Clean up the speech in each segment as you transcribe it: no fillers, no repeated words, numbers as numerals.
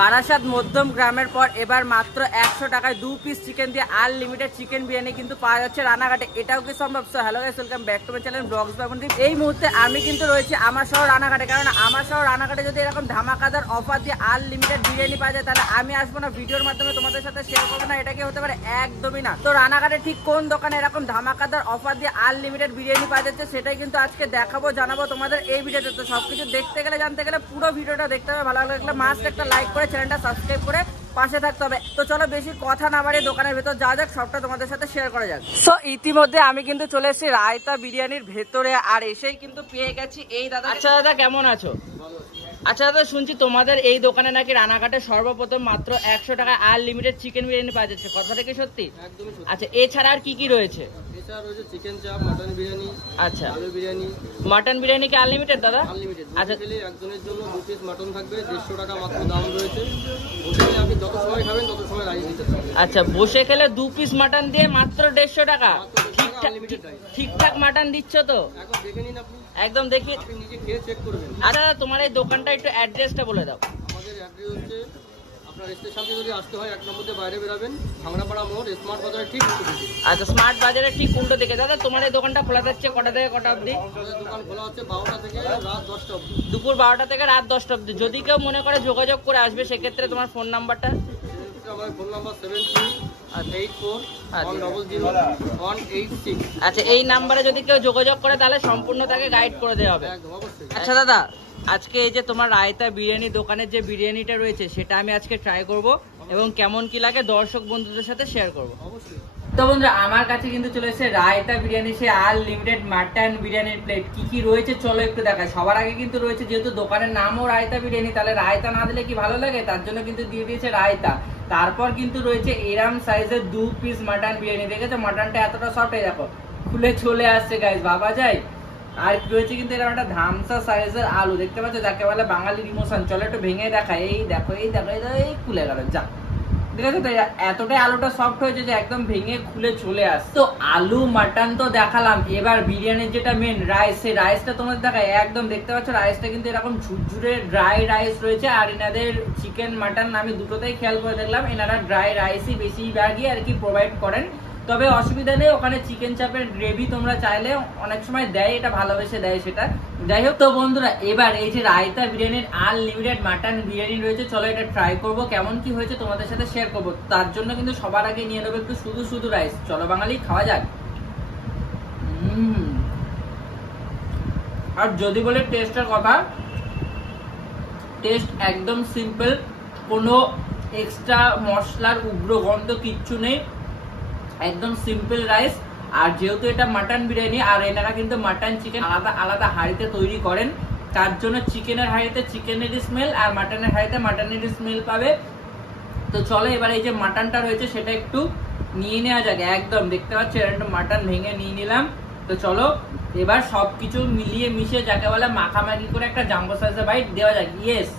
বারাসাত মধ্যম গ্রামের পর এবার মাত্র 100 টাকায় 2 পিস চিকেন দিয়ে আনলিমিটেড চিকেন বিরিয়ানি কিন্তু পাওয়া যাচ্ছে রানাঘাটে। এটাও কি সম্ভব? So hello guys, welcome back to my channel blogs by বন্ধু। এই মুহূর্তে আমি কিন্তু রয়েছি আমার শহর রানাঘাটে, কারণ আমার শহর রানাঘাটে যদি এরকম ধামাকাদার অফার দিয়ে আনলিমিটেড বিরিয়ানি পাওয়া যায় তাহলে আমি আসবো না ভিডিওর মাধ্যমে তোমাদের সাথে শেয়ার করবো না? এটা কি হতে পারে? একদমই না। তো রানাঘাটে ঠিক কোন দোকানে এরকম ধামাকাদার অফার দিয়ে আনলিমিটেড বিরিয়ানি পাওয়া যাচ্ছে সেটাই কিন্তু আজকে দেখাবো, জানাবো তোমাদের এই ভিডিওতে। তো সবকিছু দেখতে গেলে জানতে গেলে পুরো ভিডিওটা দেখতে হবে। ভালো লাগলে মাস্ট একটা লাইক করে চ্যানেলটা সাবস্ক্রাইব করে পাশে থাকতে হবে। তো চলো বেশি কথা না বাড়িয়ে দোকানের ভেতর যাওয়া যাক, সবটা তোমাদের সাথে শেয়ার করা যাক। সো ইতিমধ্যে আমি কিন্তু চলে এসেছি রায়তা বিরিয়ানির ভেতরে, আর এসেই কিন্তু পেয়ে গেছি এই দাদা। আচ্ছা দাদা, কেমন আছো? আচ্ছা দাদা, শুনছি তোমাদের এই দোকানে নাকি রানাঘাটে সর্বপ্রথম মাত্র 100 টাকা আনলিমিটেড চিকেন বিরিয়ানি পাওয়া যাচ্ছে, কথাটা কি সত্যি? একদমই সত্যি। আচ্ছা, এছাড়া আর কি কি রয়েছে? এছাড়া রয়েছে চিকেন চাপ, মটন বিরিয়ানি, আচ্ছা আলু বিরিয়ানি। মটন বিরিয়ানি কি আনলিমিটেড দাদা? আনলিমিটেড। আচ্ছা, খেলে একজনের জন্য 2 পিস মটন থাকবে, 150 টাকা মাত্র দাম রয়েছে। বসে খেলে আপনি যত সময় খাবেন তত সময় রাইস দিতে পারবেন। আচ্ছা, বসে খেলে 2 পিস মটন দিয়ে মাত্র 150 টাকা? Unlimited rice. ঠিকঠাক মটন দিচ্ছ তো? এখন দেখে নিন, আপনি একদম দেখি। আপনি নিজে খেয়ে চেক করবেন। আচ্ছা, তোমার এই দোকানটা একটু অ্যাড্রেসটা বলে দাও। আমাদের অ্যাড্রেস হচ্ছে, আপনার স্টেশন থেকে যদি আসতে হয় 1 নম্বর দিয়ে বাইরে বেরাবেন, ভাঙড়াপাড়া মোড়, স্মার্ট বাজারের ঠিক উল্টো দিকে। আচ্ছা, স্মার্ট বাজারের ঠিক উল্টো দিকে। দাদা, তোমার এই দোকানটা খোলা থাকছে কটা থেকে কটা অবধি? আমাদের দোকান খোলা হচ্ছে 12টা থেকে রাত 10টা অবধি। দুপুর 12টা থেকে রাত 10টা অবধি। যদি কেউ মনে করে যোগাযোগ করে আসবে সেক্ষেত্রে তোমার ফোন নাম্বারটা? আমার ফোন নাম্বার 7384100186। আচ্ছা, এই নাম্বারে যদি কেউ যোগাযোগ করে তাহলে সম্পূর্ণ তাকে গাইড করে দেওয়া হবে। একদম অবশ্যই। আচ্ছা দাদা, আজকে এই যে তোমার রায়তা বিরিয়ানি দোকানের যে বিরিয়ানিটা রয়েছে সেটা আমি আজকে ট্রাই করব এবং কেমন কি লাগে দর্শক বন্ধুদের সাথে শেয়ার করব। অবশ্যই। তো বন্ধুরা, আমার কাছে কিন্তু চলে এসেছে রায়তা বিরিয়ানি, সে আনলিমিটেড মাটন বিরিয়ানির প্লেট। কি কি রয়েছে চলো একটু দেখাই। সবার আগে কিন্তু রয়েছে, যেহেতু দোকানের নামও রায়তা বিরিয়ানি, তাহলে রায়তা না দিলে কি ভালো লাগে, তার জন্য কিন্তু দিয়ে দিয়েছে রায়তা। তারপর কিন্তু রয়েছে এরম সাইজের 2 পিস মাটন বিরিয়ানি। দেখেছো মাটনটা এতটা সফট, এই দেখো খুলে চলে আসছে গাইস, ভাবা যায়। আর রয়েছে কিন্তু এরকম একটা ধামসা সাইজের আলু, দেখতে পাচ্ছ, যাকে বলে বাঙালির ইমোশন। চলো একটু ভেঙে দেখায়। এই দেখো, এই দেখো, এই খুলে গেল, যা। ঠিক আছে, তো এতটাই আলুটা সফট হয়েছে যে একদম ভেঙে খুলে চলে আসছে। তো আলু মাটন তো দেখালাম, এবার বিরিয়ানির যেটা মেন রাইস, সেই রাইসটা তোমাদের দেখায়। একদম দেখতে পাচ্ছ রাইসটা কিন্তু এরকম ঝুরঝুরে ড্রাই রাইস রয়েছে। আর এনাদের চিকেন মাটন আমি দুটোতেই খেয়াল করে দেখলাম এনারা ড্রাই রাইসই বেশিরভাগই আর কি প্রোভাইড করেন। তবে অসুবিধা নেই, ওখানে চিকেন চাপের গ্রেভি তোমরা চাইলে অনেক সময় দেয়, এটা ভালোবেসে দেয় সেটা। যাই হোক, তো বন্ধুরা এবার এই যে রায়তা বিরিয়ানির আনলিমিটেড মাটন বিরিয়ানি রয়েছে, চলো এটা ট্রাই করব, কেমন কি হয়েছে তোমাদের সাথে শেয়ার করব। তার জন্য কিন্তু সবার আগে নিয়ে নেবো একটু শুধু শুধু রাইস। চলো বাঙালি, খাওয়া যাক। আর যদি বলে টেস্টের কথা, টেস্ট একদম সিম্পল, কোনো এক্সট্রা মশলার উগ্র গন্ধ কিচ্ছু নেই, একদম সিম্পল রাইস। আর যেহেতু এটা মাটন বিরিয়ানি, আর এনারা কিন্তু মাটন চিকেন আলাদা আলাদা হাঁড়িতে তৈরি করেন, তার জন্য চিকেনের হাঁড়িতে চিকেনের স্মেল আর মাটনের হাঁড়িতে মাটনের স্মেল পাবে। তো চলো এবার এই যে মাটনটা রয়েছে সেটা একটু নিয়ে নেওয়া যাক। একদম দেখতে পাচ্ছি একটু মাটন ভেঙে নিয়ে নিলাম। তো চলো এবার সবকিছু মিলিয়ে মিশিয়ে যাকে বলে মাখামাখি করে একটা জাম্বো সাইজের বাইট দেওয়া যাক। ইয়েস।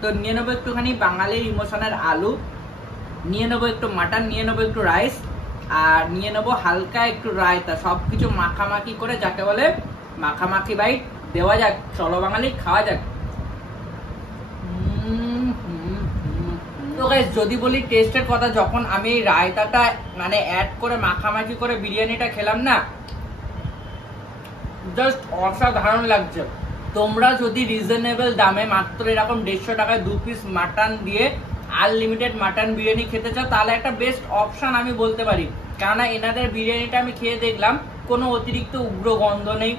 তো নিয়ে নেবো একটুখানি বাঙালির ইমোশনের আলু, নিয়ে নেবো একটু মাটন, নিয়ে নেবো একটু রাইস, আর নিয়ে নেবো হালকা একটু রায়তা। সবকিছু মাখামাখি করে যাকে বলে মাখামাখি বাইট দেওয়া যাক। চলো বাঙালি, খাওয়া যাক। তো গাইস, যদি বলি টেস্টের কথা, যখন আমি রায়তাটা মানে অ্যাড করে মাখামাখি করে বিরিয়ানিটা খেলাম না, জাস্ট অসাধারণ লাগছে। তোমরা যদি রিজনেবল দামে মাত্র এরকম 150 টাকায় 2 পিস মাটন দিয়ে আনলিমিটেড মাটন বিরিয়ানি খেতে চাও, তাহলে একটা বেস্ট অপশন আমি বলতে পারি। কেননা এনাদের বিরিয়ানিটা আমি খেয়ে দেখলাম, কোনো অতিরিক্ত উগ্র গন্ধ নেই,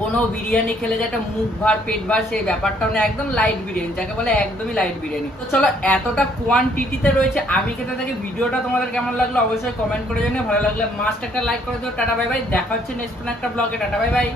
কোনো বিরিয়ানি খেলে যে একটা মুখ ভার পেট ভার সেই ব্যাপারটাও নেই, একদম লাইট বিরিয়ানি, যাকে বলে একদমই লাইট বিরিয়ানি। তো চলো, এতটা কোয়ান্টিটিতে রয়েছে, আমি খেতে থাকি। ভিডিওটা তোমাদের কেমন লাগলো অবশ্যই কমেন্ট করে জানিও। ভালো লাগলে মাস্ট একটা লাইক করে দিও। টাটা বাই বাই, দেখা হচ্ছে নেক্সট কোনো একটা ব্লগে। Tata bye bye.